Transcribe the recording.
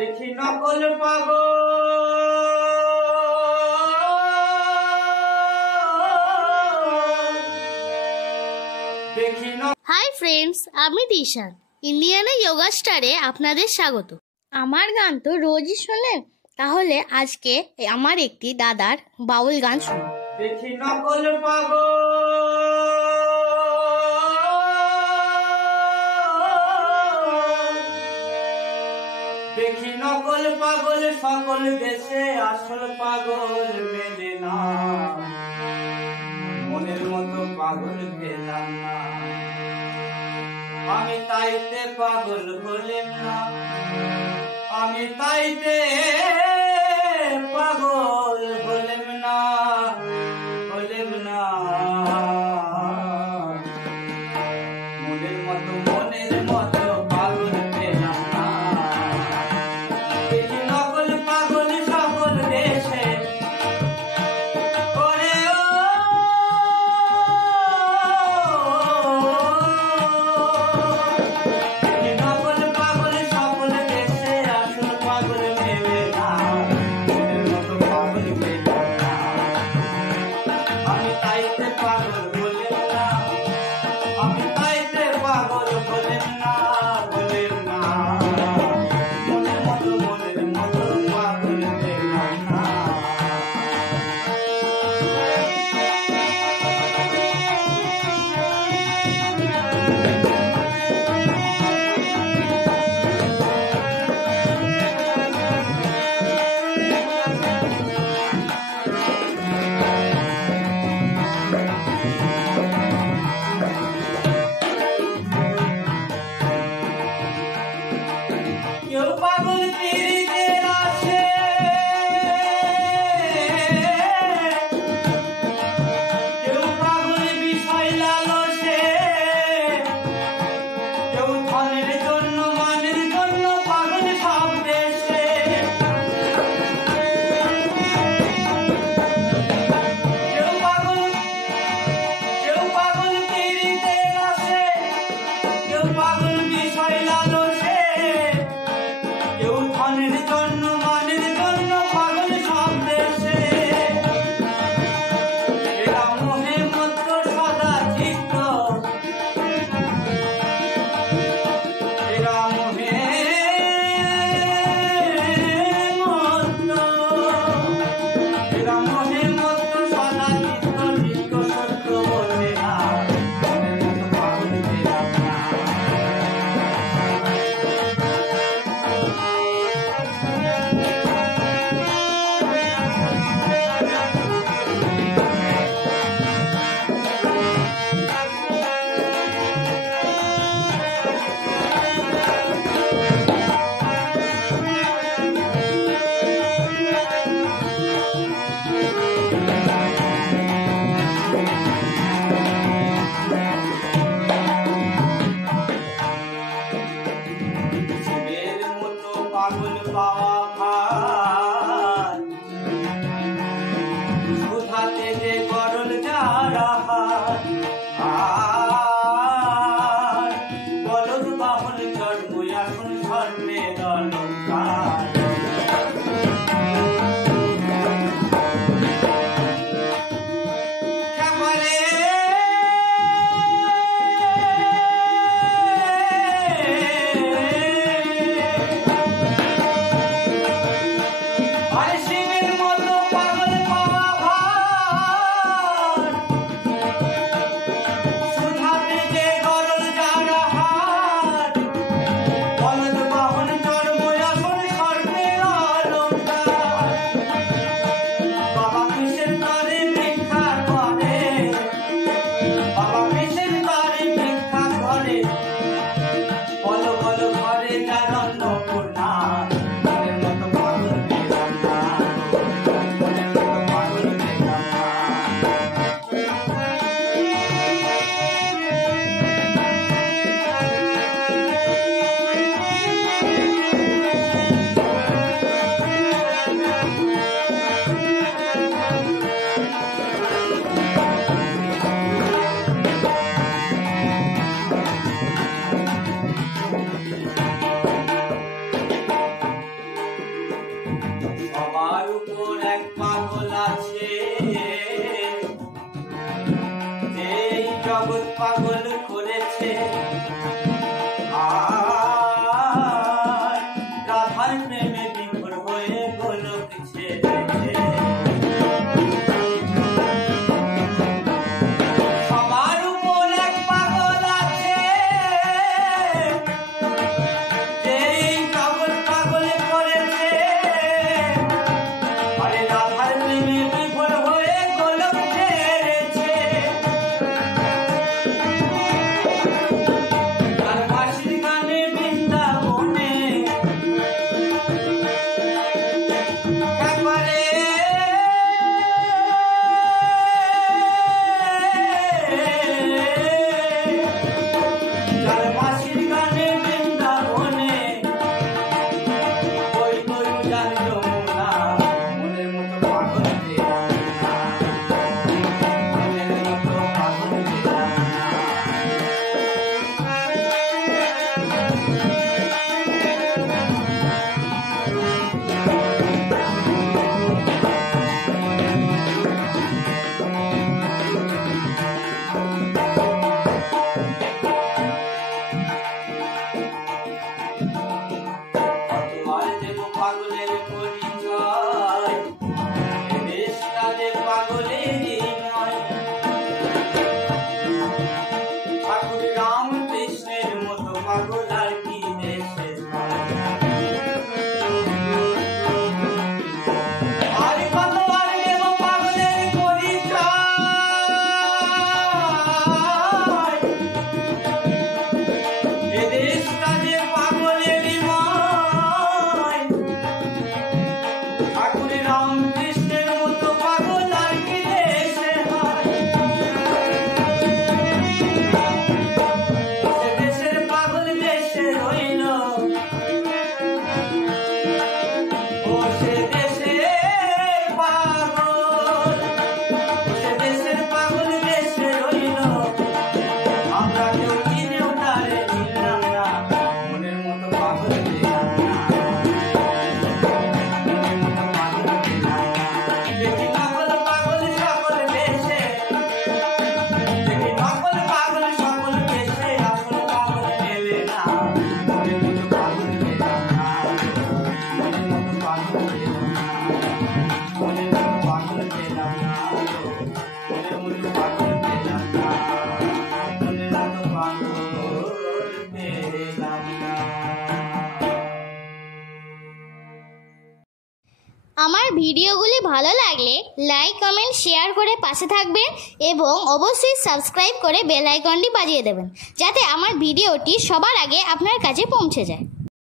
দেখি নকল পাগল। হাই ফ্রেন্ডস, আমি দিশান। ইন্ডিয়ানা যোগা স্টারে আপনাদের স্বাগত। আমার গান তো রোজই শোনেন, তাহলে আজকে আমার একটি দাদার বাউল গান শুনুন। দেখি নকল পাগল, দেখি নকল পাগল, সকল দেশে আসল পাগল মেলে না। মনের মতো পাগল পেলাম না, আমি তাইতে পাগল হলেম না, আমি তাইতে পাগল হলেম না, হলেম না। মনের মতো পাগল পেলাম না। দেখি নকল পাগল সকল দেশে করে নকল পাগল সকল দেশে আসল পাগল মেলে না। মনের মতো পাগল পেলাম না, আমি তাইতে পাগল হলেম না, আমি তাইতে পাগল হলেম না, হলেম না। মনের মতো পাগল পেলাম না। কেউ পাগল পীড়িতের আছে, কেউ পাগল বিষয় লালসে, কেউ ধনের জন্য মানের জন্য পাগল সব দেশে। কেউ পাগল পীড়িতের আছে, কেউ পাগল বিষয় লালসে, কেউ ধনের জন্য মানের জন্য পাগল সব দেশে। এরা মোহে মত্ত সদা চিত্ত, এরা মোহে মত্ত, এরা মোহে মত্ত সদা চিত্ত, নিত্য সত্য বোঝে না। মনের মতো পাগল পেলাম না। শিবের মতো পাগল পাওয়া ভার, সুধাতে যে গরল যারা হার। আর বলদ বাহন জন্ম এখন স্বর্ণের অলঙ্কার। আর শিবের মতো পাগল পাওয়া ভার, সুধাতে যে গরল যারা হার। বলদ বাহন জন্ম এখন স্বর্ণের অলঙ্কার। বাবা কৃষ্ণ তারে ভিক্ষা করে, বাবা কৃষ্ণ তারে ভিক্ষা করে, বল বল ঘরে যার অন্নপূর্ণা। মনের মতো পাগল পেলাম না, মনের মতো পাগল পেলাম না। উজান যমুনা মনের মতো পাগল পেলাম না, মনের মতো পাগল পেলাম না। তোমার দেব পাগলের পরিচয়, এ দেশটা যে পাগলেরই নয়। ঠাকুর রামকৃষ্ণের মতো পাগল আর কি দেশে হয়। আর কতবার দেব পাগলের পরিচয়, এ দেশটা যে পাগলেরই নয়। ঠাকুর রামকৃষ্ণের মতো পাগল আর কি দেশে হয়। সে দেশের পাগল দেশে রইল, ও সে দেশের পাগল, সে দেশের পাগল দেশে রইল। আমরা কেউ চিনেও তারে চিনলাম না, মনের মতো পাগল পেলাম না, মনের মতো পাগল পেলাম না। দেখি পাগল পাগল সকল দেশে, দেখি পাগল পাগল সকল দেশে, আসল পাগল মেলে না, মনের মতো পাগল পেলাম না, মনের মতো পাগল পেলাম না, মনের মতো পাগল পেলাম না, মনের মতো পাগল পেলাম না, মনের মতো পাগল পেলাম না। আমার ভিডিওগুলি ভালো লাগলে লাইক কমেন্ট শেয়ার করে পাশে থাকবেন এবং অবশ্যই সাবস্ক্রাইব করে বেল আইকনটি বাজিয়ে দেবেন যাতে আমার ভিডিওটি সবার আগে আপনার কাছে পৌঁছে যায়।